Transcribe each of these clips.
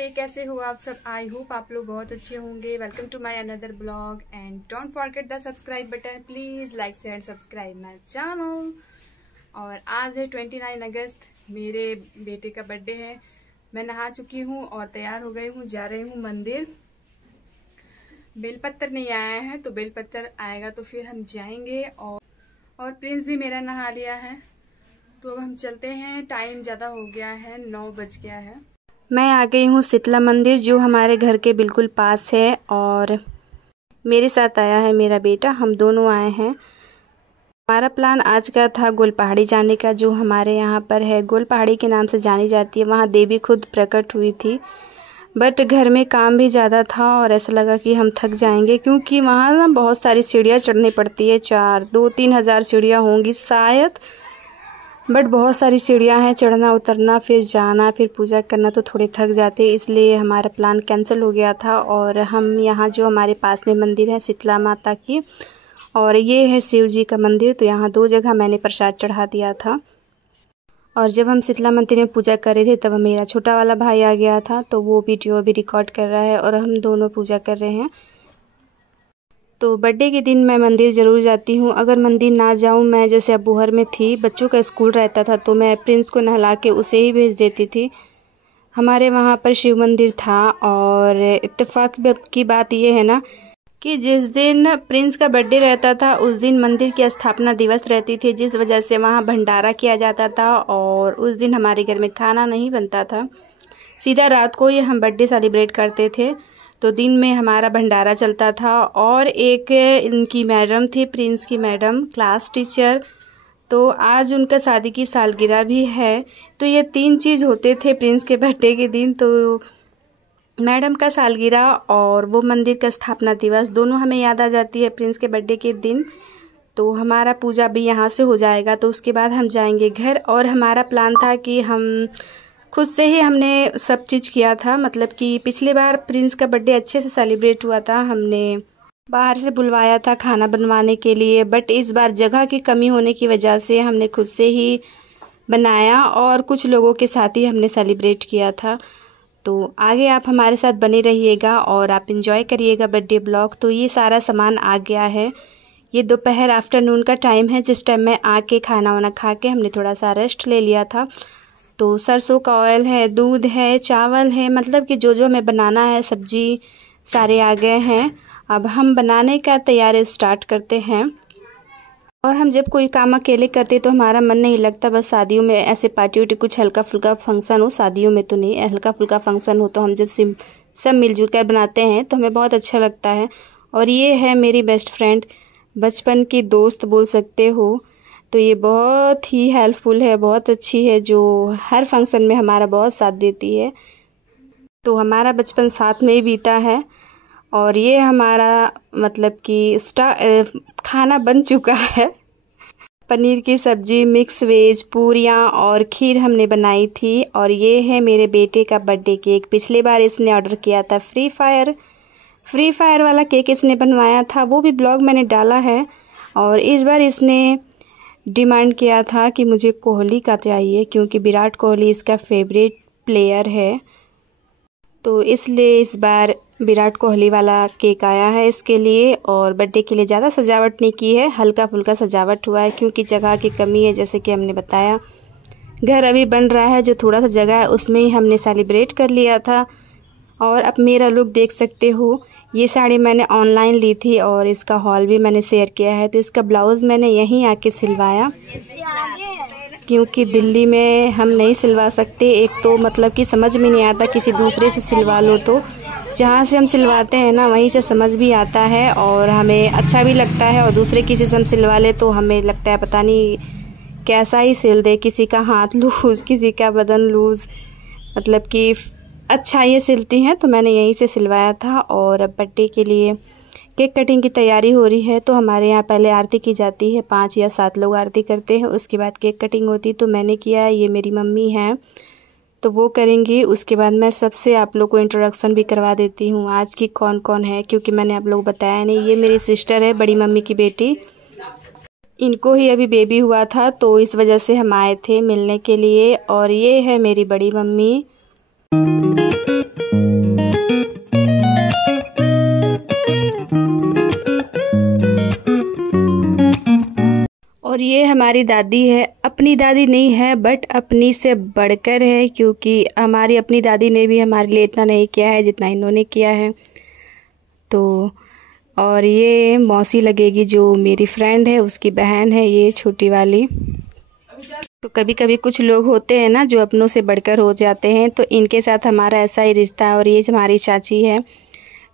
नमस्ते, कैसे हो आप सब। आई होप आप लोग बहुत अच्छे होंगे। Welcome to my another blog and don't forget the subscribe button. Please like share subscribe my channel. और आज है 29 अगस्त, मेरे बेटे का बर्थडे है। मैं नहा चुकी हूँ और तैयार हो गई हूँ, जा रही हूँ मंदिर। बेलपत्तर नहीं आया है, तो बेलपत्तर आएगा तो फिर हम जाएंगे। और प्रिंस भी मेरा नहा लिया है, तो अब हम चलते हैं। टाइम ज़्यादा हो गया है, 9 बज गया है। मैं आ गई हूँ शीतला मंदिर, जो हमारे घर के बिल्कुल पास है। और मेरे साथ आया है मेरा बेटा, हम दोनों आए हैं। हमारा प्लान आज का था गोलपहाड़ी जाने का, जो हमारे यहाँ पर है, गोलपहाड़ी के नाम से जानी जाती है। वहाँ देवी खुद प्रकट हुई थी, बट घर में काम भी ज़्यादा था और ऐसा लगा कि हम थक जाएंगे, क्योंकि वहाँ ना बहुत सारी सीढ़ियाँ चढ़नी पड़ती है। 2-3 हज़ार सीढ़ियाँ होंगी शायद, बट बहुत सारी सीढ़ियाँ हैं, चढ़ना उतरना, फिर जाना, फिर पूजा करना, तो थोड़े थक जाते, इसलिए हमारा प्लान कैंसिल हो गया था। और हम यहाँ जो हमारे पास में मंदिर है शीतला माता की, और ये है शिव जी का मंदिर, तो यहाँ 2 जगह मैंने प्रसाद चढ़ा दिया था। और जब हम शीतला मंदिर में पूजा कर रहे थे, तब मेरा छोटा वाला भाई आ गया था, तो वो वीडियो अभी रिकॉर्ड कर रहा है और हम दोनों पूजा कर रहे हैं। तो बर्थडे के दिन मैं मंदिर ज़रूर जाती हूँ। अगर मंदिर ना जाऊँ, मैं जैसे अबूहर में थी, बच्चों का स्कूल रहता था, तो मैं प्रिंस को नहला के उसे ही भेज देती थी। हमारे वहाँ पर शिव मंदिर था, और इत्तेफाक की बात यह है ना कि जिस दिन प्रिंस का बर्थडे रहता था, उस दिन मंदिर की स्थापना दिवस रहती थी, जिस वजह से वहाँ भंडारा किया जाता था। और उस दिन हमारे घर में खाना नहीं बनता था, सीधा रात को ही हम बर्थडे सेलिब्रेट करते थे। तो दिन में हमारा भंडारा चलता था। और एक इनकी मैडम थी, प्रिंस की मैडम, क्लास टीचर, तो आज उनका शादी की सालगिरह भी है। तो ये 3 चीज़ होते थे प्रिंस के बर्थडे के दिन। तो मैडम का सालगिरह और वो मंदिर का स्थापना दिवस, दोनों हमें याद आ जाती है प्रिंस के बर्थडे के दिन। तो हमारा पूजा भी यहाँ से हो जाएगा, तो उसके बाद हम जाएंगे घर। और हमारा प्लान था कि हम खुद से ही हमने सब चीज़ किया था, मतलब कि पिछले बार प्रिंस का बर्थडे अच्छे से सेलिब्रेट हुआ था, हमने बाहर से बुलवाया था खाना बनवाने के लिए, बट इस बार जगह की कमी होने की वजह से हमने खुद से ही बनाया और कुछ लोगों के साथ ही हमने सेलिब्रेट किया था। तो आगे आप हमारे साथ बने रहिएगा और आप इंजॉय करिएगा बर्थडे ब्लॉग। तो ये सारा सामान आ गया है। ये दोपहर आफ्टरनून का टाइम है, जिस टाइम मैं आके खाना वाना खा के हमने थोड़ा सा रेस्ट ले लिया था। तो सरसों का ऑयल है, दूध है, चावल है, मतलब कि जो जो हमें बनाना है, सब्जी सारे आ गए हैं। अब हम बनाने का तैयारी स्टार्ट करते हैं। और हम जब कोई काम अकेले करते तो हमारा मन नहीं लगता, बस शादियों में ऐसे पार्टी उटी कुछ हल्का फुल्का फंक्शन हो, शादियों में तो नहीं, हल्का फुल्का फंक्शन हो तो हम जब सब मिलजुल कर बनाते हैं तो हमें बहुत अच्छा लगता है। और ये है मेरी बेस्ट फ्रेंड, बचपन की दोस्त बोल सकते हो। तो ये बहुत ही हेल्पफुल है, बहुत अच्छी है, जो हर फंक्शन में हमारा बहुत साथ देती है। तो हमारा बचपन साथ में ही बीता है। और ये हमारा मतलब कि खाना बन चुका है। पनीर की सब्जी, मिक्स वेज, पूरियाँ और खीर हमने बनाई थी। और ये है मेरे बेटे का बर्थडे केक। पिछले बार इसने ऑर्डर किया था फ्री फायर वाला केक इसने बनवाया था, वो भी ब्लॉग मैंने डाला है। और इस बार इसने डिमांड किया था कि मुझे कोहली का चाहिए, क्योंकि विराट कोहली इसका फेवरेट प्लेयर है। तो इसलिए इस बार विराट कोहली वाला केक आया है इसके लिए। और बर्थडे के लिए ज़्यादा सजावट नहीं की है, हल्का फुल्का सजावट हुआ है, क्योंकि जगह की कमी है। जैसे कि हमने बताया, घर अभी बन रहा है, जो थोड़ा सा जगह है उसमें ही हमने सेलिब्रेट कर लिया था। और अब मेरा लुक देख सकते हो, ये साड़ी मैंने ऑनलाइन ली थी और इसका हॉल भी मैंने शेयर किया है। तो इसका ब्लाउज़ मैंने यहीं आके सिलवाया, क्योंकि दिल्ली में हम नहीं सिलवा सकते। एक तो मतलब कि समझ में नहीं आता, किसी दूसरे से सिलवा लो, तो जहाँ से हम सिलवाते हैं ना, वहीं से समझ भी आता है और हमें अच्छा भी लगता है। और दूसरे किसी से हम सिलवा ले तो हमें लगता है पता नहीं कैसा ही सिल दे, किसी का हाथ लूज़, किसी का बदन लूज़, मतलब कि अच्छा ये सिलती हैं। तो मैंने यहीं से सिलवाया था। और अब बर्थडे के लिए केक कटिंग की तैयारी हो रही है। तो हमारे यहाँ पहले आरती की जाती है, 5 या 7 लोग आरती करते हैं, उसके बाद केक कटिंग होती। तो मैंने किया, ये मेरी मम्मी हैं तो वो करेंगी। उसके बाद मैं सबसे आप लोग को इंट्रोडक्शन भी करवा देती हूँ आज की कौन कौन है, क्योंकि मैंने आप लोग बताया नहीं। ये मेरी सिस्टर है, बड़ी मम्मी की बेटी, इनको ही अभी बेबी हुआ था, तो इस वजह से हम आए थे मिलने के लिए। और ये है मेरी बड़ी मम्मी। और ये हमारी दादी है, अपनी दादी नहीं है बट अपनी से बढ़कर है, क्योंकि हमारी अपनी दादी ने भी हमारे लिए इतना नहीं किया है जितना इन्होंने किया है। तो और ये मौसी लगेगी जो मेरी फ्रेंड है, उसकी बहन है ये छोटी वाली। तो कभी कभी कुछ लोग होते हैं ना जो अपनों से बढ़कर हो जाते हैं, तो इनके साथ हमारा ऐसा ही रिश्ता है। और ये हमारी चाची है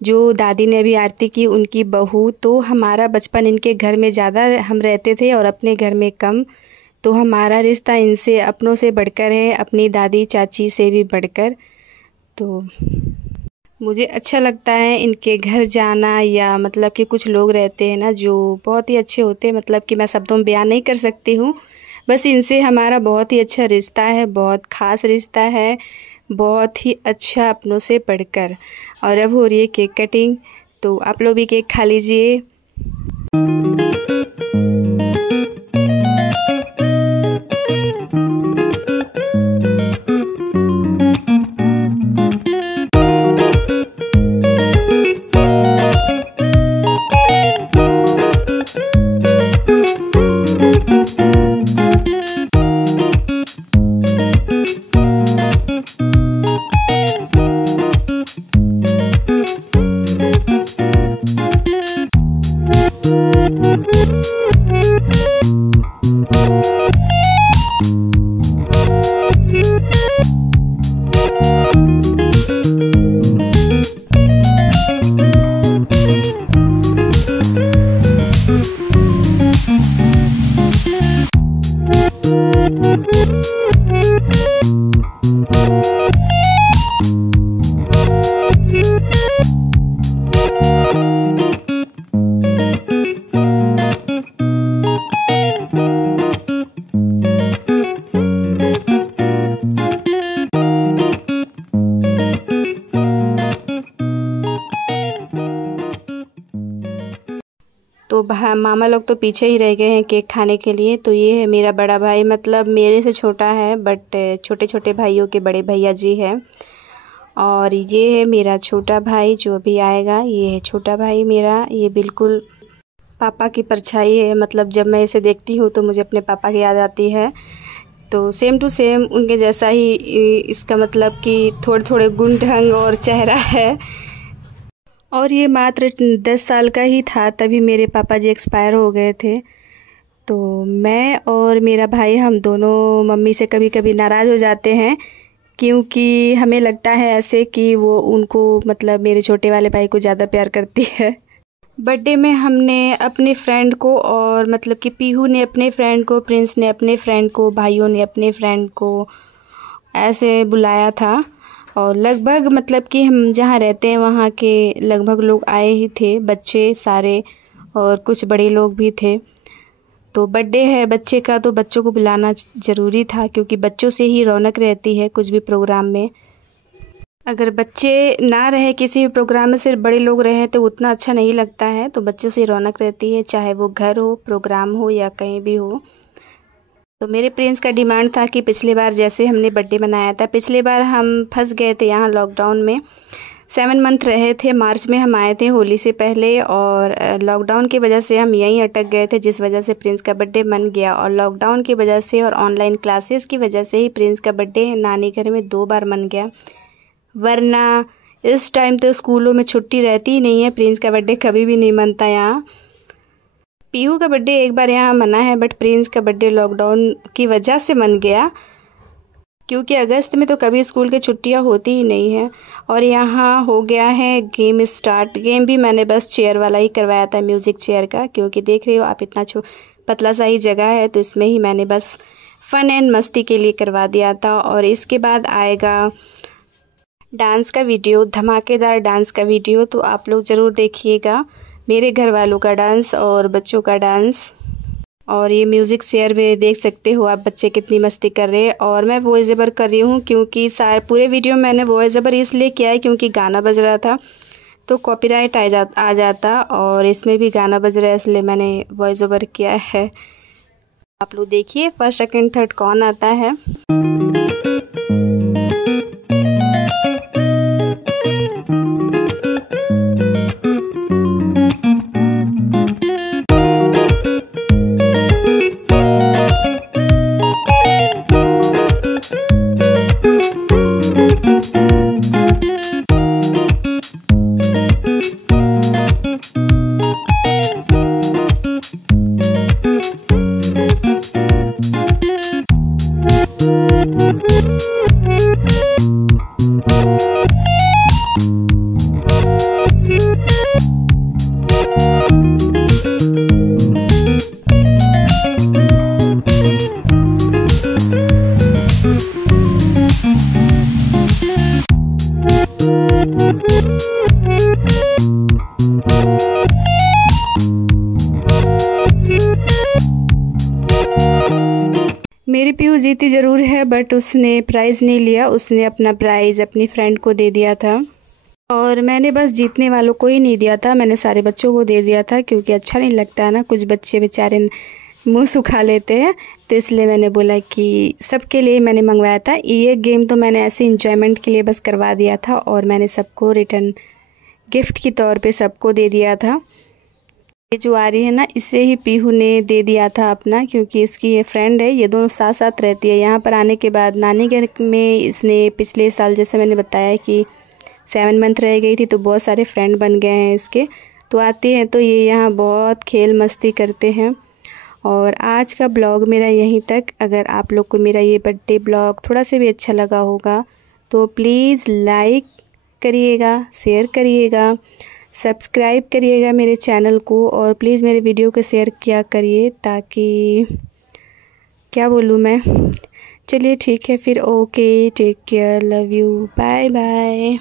जो दादी ने अभी आरती की, उनकी बहू। तो हमारा बचपन इनके घर में ज़्यादा हम रहते थे और अपने घर में कम, तो हमारा रिश्ता इनसे अपनों से बढ़कर है, अपनी दादी चाची से भी बढ़कर। तो मुझे अच्छा लगता है इनके घर जाना, या मतलब कि कुछ लोग रहते हैं ना जो बहुत ही अच्छे होते हैं, मतलब कि मैं शब्दों में बयान नहीं कर सकती हूँ। बस इनसे हमारा बहुत ही अच्छा रिश्ता है, बहुत ख़ास रिश्ता है, बहुत ही अच्छा अपनों से बढ़कर। और अब हो रही है केक कटिंग, तो आप लोग भी केक खा लीजिए। तो मामा लोग तो पीछे ही रह गए हैं केक खाने के लिए। तो ये है मेरा बड़ा भाई, मतलब मेरे से छोटा है बट छोटे छोटे भाइयों के बड़े भैया जी हैं। और ये है मेरा छोटा भाई जो अभी आएगा, ये है छोटा भाई मेरा। ये बिल्कुल पापा की परछाई है, मतलब जब मैं इसे देखती हूँ तो मुझे अपने पापा की याद आती है। तो सेम टू सेम उनके जैसा ही इसका मतलब कि थोड़े थोड़े गुण ढंग और चेहरा है। और ये मात्र 10 साल का ही था तभी मेरे पापा जी एक्सपायर हो गए थे। तो मैं और मेरा भाई हम दोनों मम्मी से कभी कभी नाराज़ हो जाते हैं, क्योंकि हमें लगता है ऐसे कि वो उनको मतलब मेरे छोटे वाले भाई को ज़्यादा प्यार करती है। बर्थडे में हमने अपने फ्रेंड को, और मतलब कि पीहू ने अपने फ्रेंड को, प्रिंस ने अपने फ्रेंड को, भाइयों ने अपने फ्रेंड को ऐसे बुलाया था। और लगभग मतलब कि हम जहाँ रहते हैं वहाँ के लगभग लोग आए ही थे, बच्चे सारे और कुछ बड़े लोग भी थे। तो बर्थडे है बच्चे का तो बच्चों को बुलाना ज़रूरी था, क्योंकि बच्चों से ही रौनक रहती है कुछ भी प्रोग्राम में। अगर बच्चे ना रहे किसी भी प्रोग्राम में, सिर्फ बड़े लोग रहे तो उतना अच्छा नहीं लगता है। तो बच्चों से रौनक रहती है, चाहे वो घर हो, प्रोग्राम हो या कहीं भी हो। तो मेरे प्रिंस का डिमांड था कि पिछली बार जैसे हमने बर्थडे मनाया था, पिछली बार हम फंस गए थे यहाँ लॉकडाउन में। 7 मंथ रहे थे, मार्च में हम आए थे होली से पहले, और लॉकडाउन की वजह से हम यहीं अटक गए थे, जिस वजह से प्रिंस का बर्थडे मन गया। और लॉकडाउन की वजह से और ऑनलाइन क्लासेस की वजह से ही प्रिंस का बर्थडे नानी घर में 2 बार मन गया, वरना इस टाइम तो स्कूलों में छुट्टी रहती ही नहीं है, प्रिंस का बर्थडे कभी भी नहीं मनता यहाँ। पीहू का बर्थडे एक बार यहाँ मना है, बट प्रिंस का बर्थडे लॉकडाउन की वजह से मन गया, क्योंकि अगस्त में तो कभी स्कूल की छुट्टियाँ होती ही नहीं है। और यहाँ हो गया है गेम स्टार्ट। गेम भी मैंने बस चेयर वाला ही करवाया था, म्यूज़िक चेयर का, क्योंकि देख रहे हो आप इतना पतला सा ही जगह है, तो इसमें ही मैंने बस फ़न एंड मस्ती के लिए करवा दिया था। और इसके बाद आएगा डांस का वीडियो, धमाकेदार डांस का वीडियो, तो आप लोग ज़रूर देखिएगा मेरे घर वालों का डांस और बच्चों का डांस। और ये म्यूज़िक चेयर में देख सकते हो आप बच्चे कितनी मस्ती कर रहे हैं। और मैं वॉइस ओवर कर रही हूँ, क्योंकि सारे पूरे वीडियो में मैंने वॉइस ओवर इसलिए किया है क्योंकि गाना बज रहा था तो कॉपीराइट आ जाता, और इसमें भी गाना बज रहा है इसलिए मैंने वॉइस ओवर किया है। आप लोग देखिए फर्स्ट सेकंड थर्ड कौन आता है। मेरी पीहू जीती ज़रूर है बट उसने प्राइज़ नहीं लिया, उसने अपना प्राइज़ अपनी फ्रेंड को दे दिया था। और मैंने बस जीतने वालों को ही नहीं दिया था, मैंने सारे बच्चों को दे दिया था क्योंकि अच्छा नहीं लगता है ना, कुछ बच्चे बेचारे मुंह सुखा लेते हैं, तो इसलिए मैंने बोला कि सबके लिए मैंने मंगवाया था। ये गेम तो मैंने ऐसे इंजॉयमेंट के लिए बस करवा दिया था और मैंने सबको रिटर्न गिफ्ट के तौर पे सबको दे दिया था। ये जो आ रही है ना, इसे ही पीहू ने दे दिया था अपना, क्योंकि इसकी ये फ्रेंड है, ये दोनों साथ साथ रहती है। यहाँ पर आने के बाद नानी घर में इसने पिछले साल, जैसे मैंने बताया कि 7 मंथ रह गई थी, तो बहुत सारे फ्रेंड बन गए हैं इसके। तो आते हैं तो ये यहाँ बहुत खेल मस्ती करते हैं। और आज का ब्लॉग मेरा यहीं तक। अगर आप लोग को मेरा ये बर्थडे ब्लॉग थोड़ा सा भी अच्छा लगा होगा तो प्लीज़ लाइक करिएगा, शेयर करिएगा, सब्सक्राइब करिएगा मेरे चैनल को, और प्लीज़ मेरे वीडियो को शेयर किया करिए, ताकि क्या बोलूँ मैं। चलिए ठीक है फिर, okay, take care, love you, bye bye.